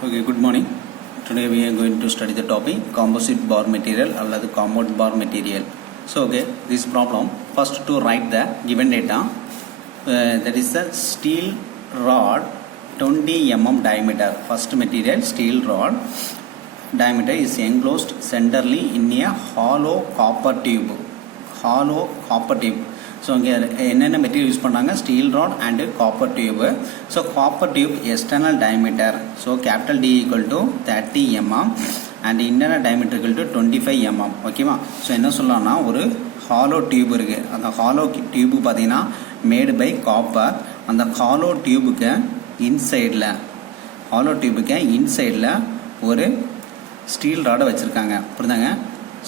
Okay, good morning. Today we are going to study the topic composite bar material or the compound bar material. So, okay, this problem, first to write the given data, that is the steel rod 20 mm diameter. First material, steel rod diameter is enclosed centrally in a hollow copper tube. So இங்கே என்னென்ன material use பண்ணுறாங்க, steel rod and copper tube. So copper tube external diameter, so capital D equal to 30 mm and internal diameter equal to 25 mm. ஓகேவா? So என்ன சொல்லலாம்னா, ஒரு hollow tube இருக்குது. அந்த hollow tube பார்த்தீங்கன்னா மேடு பை காப்பர். அந்த hollow டியூபுக்கு இன்சைடில் ஒரு ஸ்டீல் ராடை வச்சுருக்காங்க. புரியுதாங்க?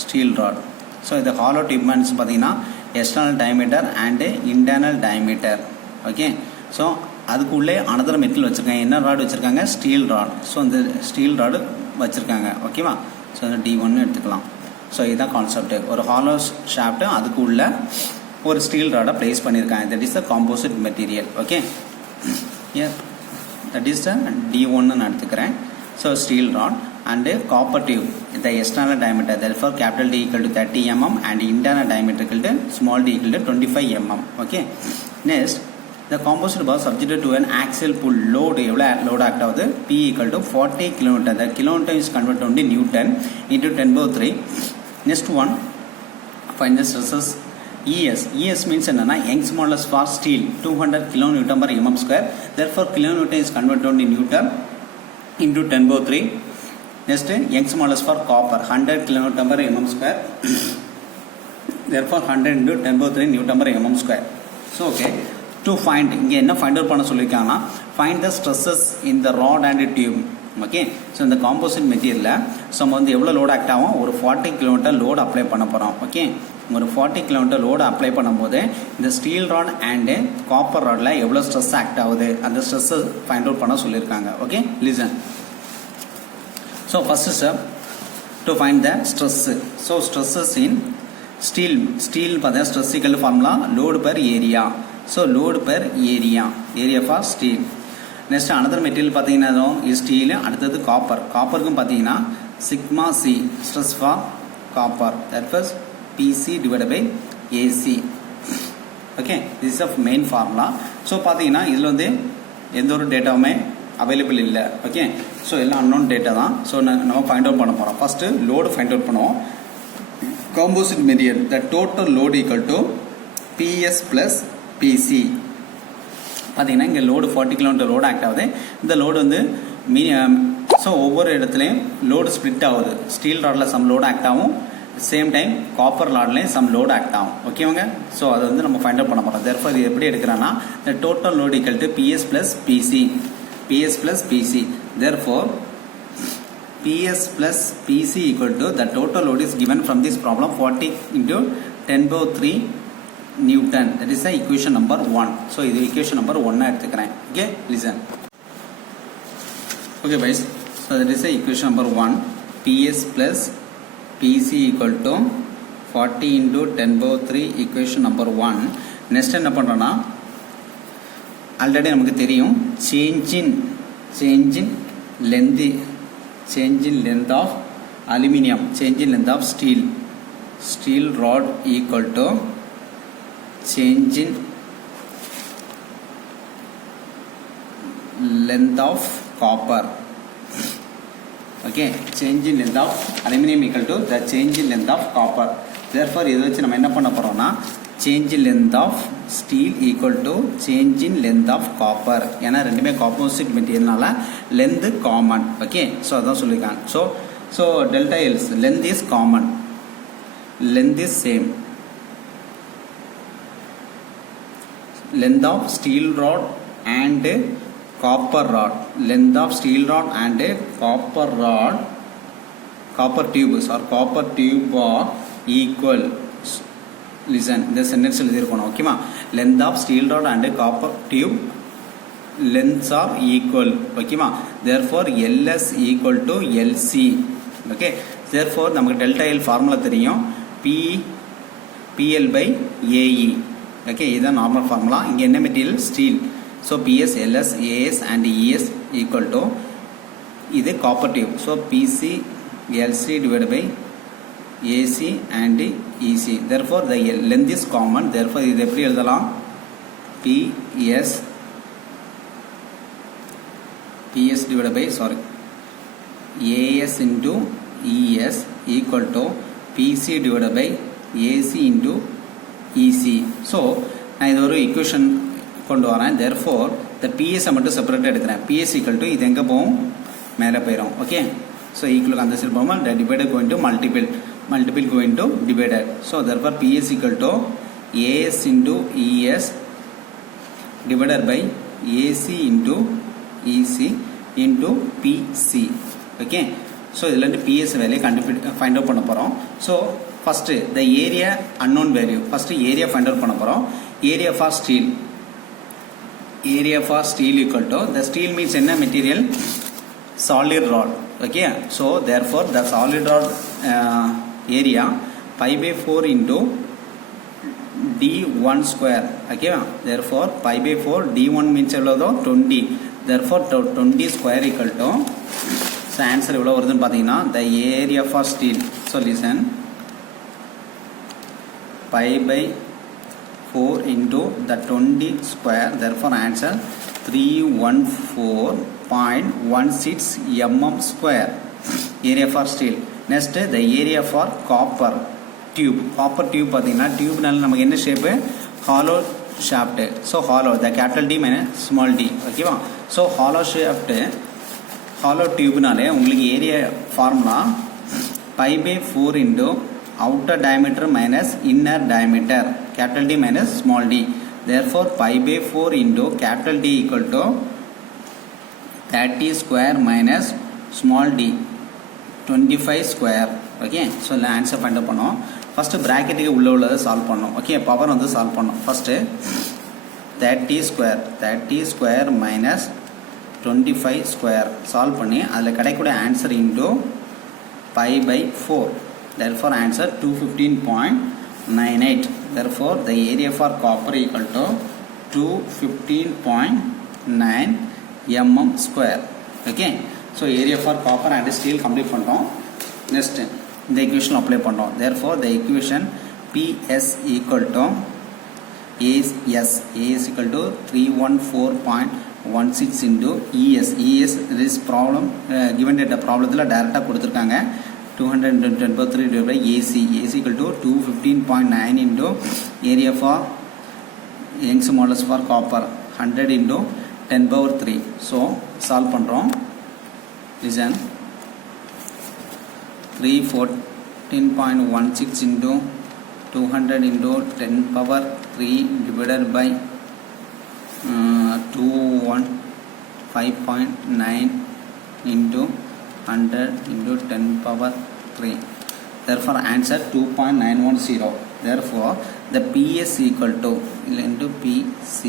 Steel rod. ஸோ இந்த ஹாலோ டியூப் மீன்ஸ் பார்த்தீங்கன்னா external diameter and internal diameter. Okay, so அதுக்குள்ளே அனதர் மெட்டீரியல் வச்சுருக்காங்க. என்ன ராடு வச்சுருக்காங்க? Steel rod. ஸோ இந்த ஸ்டீல் ராடு வச்சுருக்காங்க. ஓகேவா? ஸோ இந்த D1 எடுத்துக்கலாம். ஸோ இதுதான் கான்செப்ட். ஒரு ஹாலோ ஷாஃப்ட்டு அதுக்கு உள்ள ஒரு ஸ்டீல் ராடை பிளேஸ் பண்ணியிருக்காங்க. That is the composite material. Okay, that is the D1 எடுத்துக்கிறேன். So steel rod and copper tube, the external diameter, therefore capital D equal to 30 mm and internal diameter equal to small d equal to 25 mm. Okay, next the composite bar subjected to an axial pull load. Load act ஆகுது P equal to 40 kN. The kilonewton is converted to Newton into 10^3. Next one, find the stresses. ES means என்னன்னா Young's modulus for steel 200 kN/mm². Therefore kilonewton is converted to Newton into 10^3. Next, Young's modulus for copper 100 kN/mm². Therefore 100 into 10^3 Nm². So okay, to find இங்கே என்ன find out பண்ண சொல்லியிருக்காங்கன்னா, find the stresses in the rod and tube. Okay, so இந்த காம்போசிட் மெட்டீரியலில் ஸோ நம்ம வந்து எவ்வளோ load act ஆகும், ஒரு 40 kN லோடு அப்ளை பண்ண போகிறோம். ஓகே, ஒரு 40 kN லோடு அப்ளை பண்ணும்போது இந்த ஸ்டீல் ராட் அண்டு காப்பர் ராடில் எவ்வளோ ஸ்ட்ரெஸ் ஆக்ட் ஆகுது, அந்த ஸ்ட்ரெஸ்ஸை ஃபைண்ட் அவுட் பண்ண சொல்லியிருக்காங்க. Okay, listen. So first step to find the stress. So stresses in steel பார்த்தா stress equal formula load per area. So load per area for steel. Next another material பார்த்தீங்கன்னா is steel. அடுத்தது காப்பர். காப்பருக்கும் பார்த்தீங்கன்னா sigma c stress for copper, that was PC divided by AC. Okay, this is a main formula. So பார்த்தீங்கன்னா இதில் வந்து எந்த ஒரு டேட்டாவுமே அவைலபிள் இல்லை. ஓகே, ஸோ எல்லாம் அன்னோன் டேட்டா தான். ஸோ நம்ம ஃபைண்ட் அவுட் பண்ண போகிறோம். ஃபஸ்ட்டு லோடு ஃபைண்ட் அவுட் பண்ணுவோம். Composite material the total load equal to PS + PC. பார்த்தீங்கன்னா இங்கே லோடு 40 kN லோடு ஆக்ட் ஆகுது. இந்த லோடு வந்து ஸோ ஒவ்வொரு இடத்துலையும் லோடு ஸ்ப்ளிட் ஆகுது. ஸ்டீல் ராடில் சம் லோடு ஆக்ட் ஆகும், சேம் டைம் காப்பர் ராட்லையும் சம் லோடு ஆக்ட் ஆகும். ஓகேவாங்க? ஸோ அதை வந்து நம்ம ஃபைண்ட் அவுட் பண்ண போகிறோம். தெர்ஃபோர் இது எப்படி எடுக்கிறோன்னா, the total load equal to PS + PC. Therefore PS + PC equal to the total load is given from this problem 40 into 10^3 Newton. That is the equation number 1. So this is equation number 1 எடுத்துக்கிறேன். Okay, listen. Okay guys, so that is the equation number 1. PS + PC equal to 40 into 10^3 equation number 1. Next என்ன பண்றோம்னா, already நமக்கு தெரியும் change in length of aluminium, change in length of steel rod equal to change in length of copper. Okay, change in length of aluminium equal to the change in length of copper. Therefore இதை வச்சு நம்ம என்ன பண்ண போறோம்னா, change in length of steel equal to change in length of copper. ஏன்னா ரெண்டுமே composite மெட்டீரியல்னால length common. Okay, so அதான் சொல்லியிருக்காங்க. So delta Ls length is common, length is same. Length of steel rod and copper rod, length of steel rod and copper tubes or copper tube are equal. Listen, இந்த sentence எழுதியிருக்கணும். ஓகேவா? Length of steel rod and copper tube lengths are equal. ஓகேவா? Therefore LS equal to LC. Okay, therefore நமக்கு delta L formula தெரியும், PL/AE. Okay, இதுதான் normal formula. இங்கே என்ன material? Steel. So PS, LS, AS and ES equal to இது copper tube. So PC LC divide by AC and EC. therefore the length is common. therefore இது எப்படி எழுதலாம்? PS divided by AS into ES equal to PC divided by AC into EC. So நான் இது ஒரு equation கொண்டு வரேன். therefore the PS மட்டும் செப்பரேட்டாக எடுக்கிறேன். PS equal to இது எங்கே போகும்? மேலே போயிடும். ஓகே. ஸோ ஈக்குவலுக்கு அந்த சைடு போகும்போது the divider going to multiple going to divided. so therefore PS equal to AS into ES divided by AC into EC into PC. okay. so இதில் இருந்து PS வேல்யூ ஃபைண்ட் அவுட் பண்ண போகிறோம். So first the area unknown value. First area find out பண்ண போகிறோம். Area for steel equal to the steel means என்ன material? solid rod. okay. so therefore the solid rod area pi by 4 into d1 square. okay. therefore pi by 4 d1 means எவ்வளோ? 20. therefore 20 square equal to, so answer எவ்வளோ வருதுன்னு பார்த்தீங்கன்னா the area for steel. so listen, pi by 4 into the 20 square. therefore answer 314.16 mm square. area for steel. next the area for copper tube. copper tube பார்த்தீங்கன்னா டியூப்னால நமக்கு என்ன shape? hollow shaft. so hollow the capital D minus small d. ஓகேவா? so hollow shaft hollow tubeனாலே உங்களுக்கு area formula pi by 4 into outer diameter minus inner diameter, capital D minus small d. therefore pi by 4 into capital D equal to 30 square minus small d 25 square. okay. so இந்த answer find out பண்ணோம். ஃபஸ்ட்டு ப்ராக்கெட்டுக்கு உள்ளதை சால்வ் பண்ணோம். Okay. Power வந்து சால்வ் பண்ணோம். ஃபஸ்ட்டு 30 square minus 25 square solve பண்ணி அதில் கிடைக்கக்கூடிய answer into pi by 4. therefore answer 215.98. therefore the area for copper equal to 215.9 mm square. okay. so area for copper and steel complete பண்ணிட்டோம். next இந்த equation apply பண்ணுறோம். therefore the equation PS equal to AS equal to 314.16 into ES. this problem given data ப்ராப்ளத்தில் டைரெக்டாக கொடுத்துருக்காங்க. 210/3 divided by AC equal to 215.9 into area for Young's modulus for copper 100 into 10/3. so solve பண்ணுறோம். listen, 314.16 into 200 into 10/3 divided by 215.9 into 100 into 10/3. therefore answer 2.910. therefore the PS equal to into PC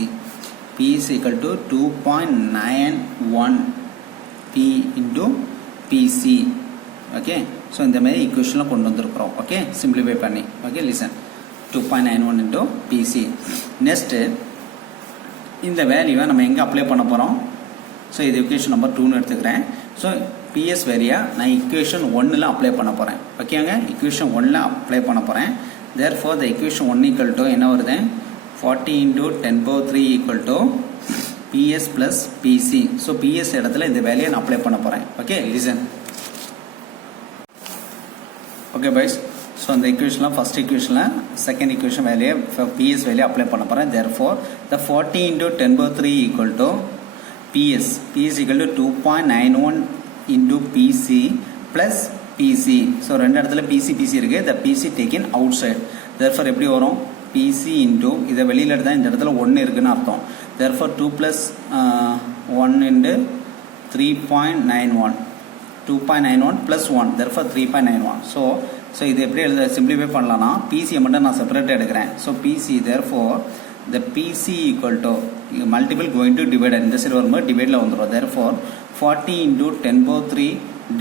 equal to 2.91 P into PC. okay. so இந்த மாதிரி ஈக்குவேஷனில் கொண்டு வந்திருக்கிறோம். Okay. Simplify பண்ணி. Okay. Listen, 2.91 into PC. Next இந்த வேல்யூவை நம்ம எங்கே அப்ளை பண்ண போகிறோம்? ஸோ இது ஈக்குவேஷன் நம்பர் 2ன்னு எடுத்துக்கிறேன். ஸோ PS வேல்யூ நான் ஈக்குவேஷன் 1ல் அப்ளை பண்ண போகிறேன். ஓகேங்க. ஈக்குவேஷன் 1ல் அப்ளை பண்ண போகிறேன். therefore the equation 1 equal to என்ன வருது? 40 into 10/3 equal to PS plus PC. So PS இடத்துல இந்த வேல்யூயை நான் அப்ளை பண்ண போகிறேன். Okay. Listen. Okay boys. So அந்த ஈக்குவேஷனில் ஃபஸ்ட் ஈக்குவேஷனில் second equation value PS value apply பண்ண போகிறேன். therefore the 40 into 10/3 equal to PS equal to 2.91 into PC plus PC. So ரெண்டு இடத்துல PC இருக்குது. the PC taken outside. therefore எப்படி வரும்? PC into இதை வெளியில் எடுத்தால் இந்த இடத்துல 1 இருக்குன்னு அர்த்தம். therefore 2 plus 1 into 3.91 2.91 plus 1 therefore 3.91. ஸோ இது எப்படி எழுத சிம்பிளிஃபை பண்ணலாம்னா பிசியை மட்டும் நான் செப்பரேட்டாக எடுக்கிறேன். So PC therefore the PC equal to multiple going to divided இந்த சைடு வரும்போது டிவைடில் வந்துடும். therefore 40 into 10/3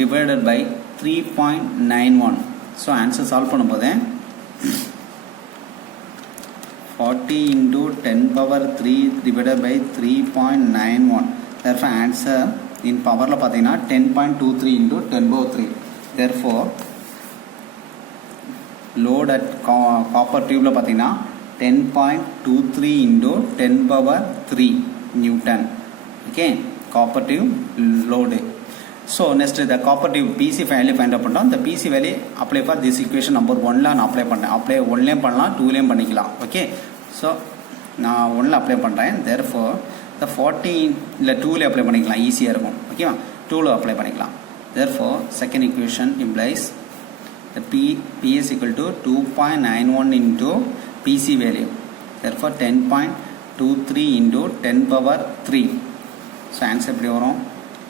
divided by 3.91. So answer solve பண்ணும்போது 40 into 10/3 divided by 3.91. therefore answer in powerல பார்த்தீங்கன்னா 10.23 into 10 power 3. Therefore load at copper tubeல பார்த்தீங்கன்னா 10.23 into 10 power 3 Newton. Okay, copper tube load. So next the copper tube PC value find out பண்ணோம். The PC value apply for this equation number 1ல நான் apply பண்ணேன். apply 1லயும் பண்ணலாம் 2லயும் பண்ணிக்கலாம். Okay, so நான் 1ல apply பண்றேன். Therefore the 14 இல்ல 2ல apply பண்ணிக்கலாம், ஈஸியா இருக்கும். ஓகேவா, 2ல apply பண்ணிக்கலாம். Therefore second equation implies the PS equal to 2.91 into PC value. Therefore 10.23 into 10 power 3. So answer எப்படி வரும்?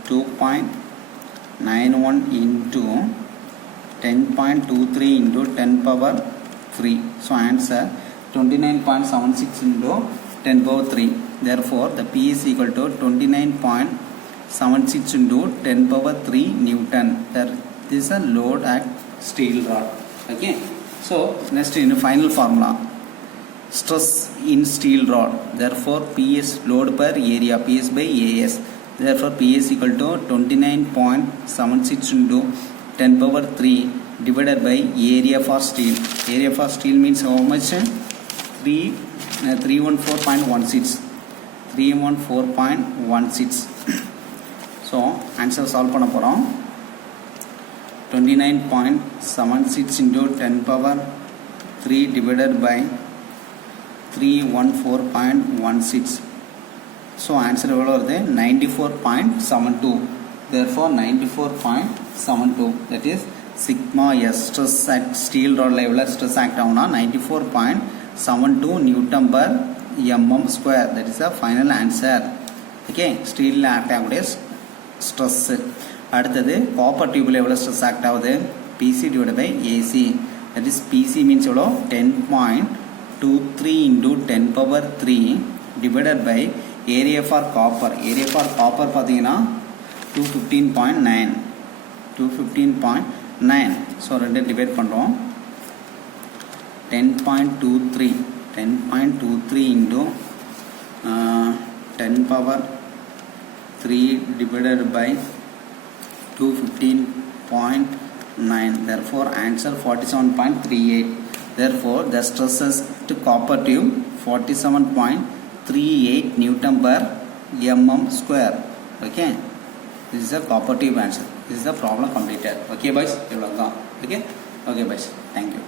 2.91 into 10.23 into 10 power 3. So answer 29.76 into 10 power 3. Therefore the P is equal to 29.76 into 10 power 3 Newton. There is a load at steel rod. Okay, so next in the final formula, stress in steel rod. Therefore PS load per area, PS by AS. Therefore PS equal to 29.76 into 10 power 3 divided by area for steel. Area for steel means how much? 314.16. 314.16. So answer solve பண்ண போறோம். 29.76 into 10 power 3 divided by 314.16. So answer எவ்வளவு வருது? 94.72. Therefore 94.72, that is sigma S, stress at steel rod level stress act ஆகும்னா 94.72 Newton per mm square. That is the final answer. Okay, steel act ஆகக்கூடிய stress. அடுத்தது copper tube level stress act ஆகுது PC divided by AC. That is PC means எவ்வளோ? 10.23 into 10 power 3 divided by area for copper. Area for copper பார்த்தீங்கன்னா 215.9. 215.9. ஸோ ரெண்டு டிவைட் பண்ணுறோம். 10.23 into 10 power 3 divided by 215.9. Therefore answer 47.38. Therefore the stresses to copper tube 47.38 Newton per mm square. Okay, this is a copper tube answer. This is the problem completed. Okay boys, okay, okay boys, thank you.